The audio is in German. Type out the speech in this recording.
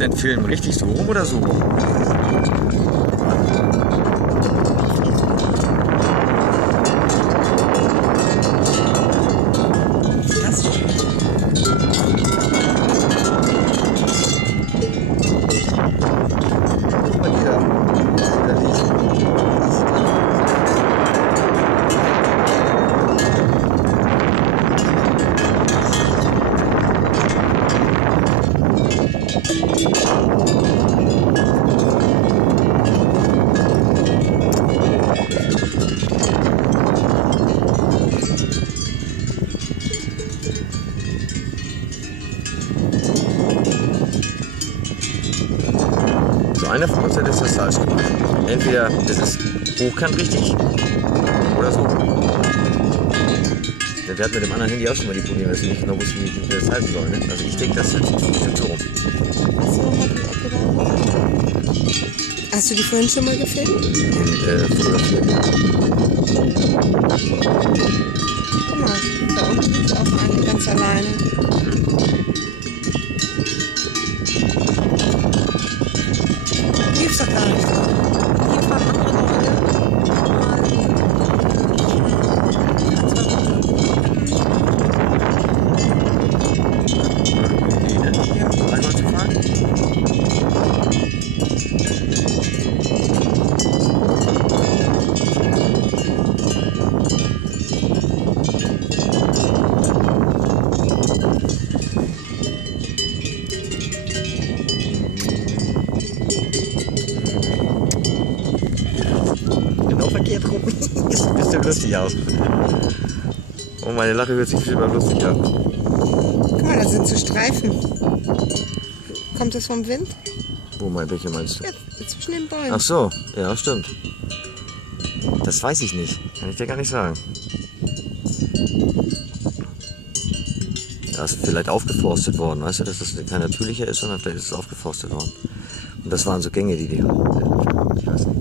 du denn filmen? Richtig so rum oder so rum? Einer von uns hat jetzt das falsch gemacht. Entweder das ist hochkant richtig oder so. Wir hatten mit dem anderen Handy auch schon mal die Probleme, dass wir nicht genau wussten, wie wir das halten sollen. Ne? Also ich denke, das ist so rum. Hast du die vorhin schon mal gefilmt? Fotografiert. Guck mal, da unten ist auch eine ganz alleine. Die gibt's doch gar nicht. Hier fahren andere noch alle. Einmal zu fahren? Verkehrt rum. Sieht ein bisschen lustig aus. Oh, meine Lache hört sich viel mal lustig an. Guck mal, da sind so Streifen. Kommt das vom Wind? Welche meinst du? Ja, zwischen den Bäumen. Ach so, ja, stimmt. Das weiß ich nicht. Kann ich dir gar nicht sagen. Da ist vielleicht aufgeforstet worden, weißt du, dass das kein natürlicher ist, sondern vielleicht ist es aufgeforstet worden. Und das waren so Gänge, die hatten. Ich weiß nicht.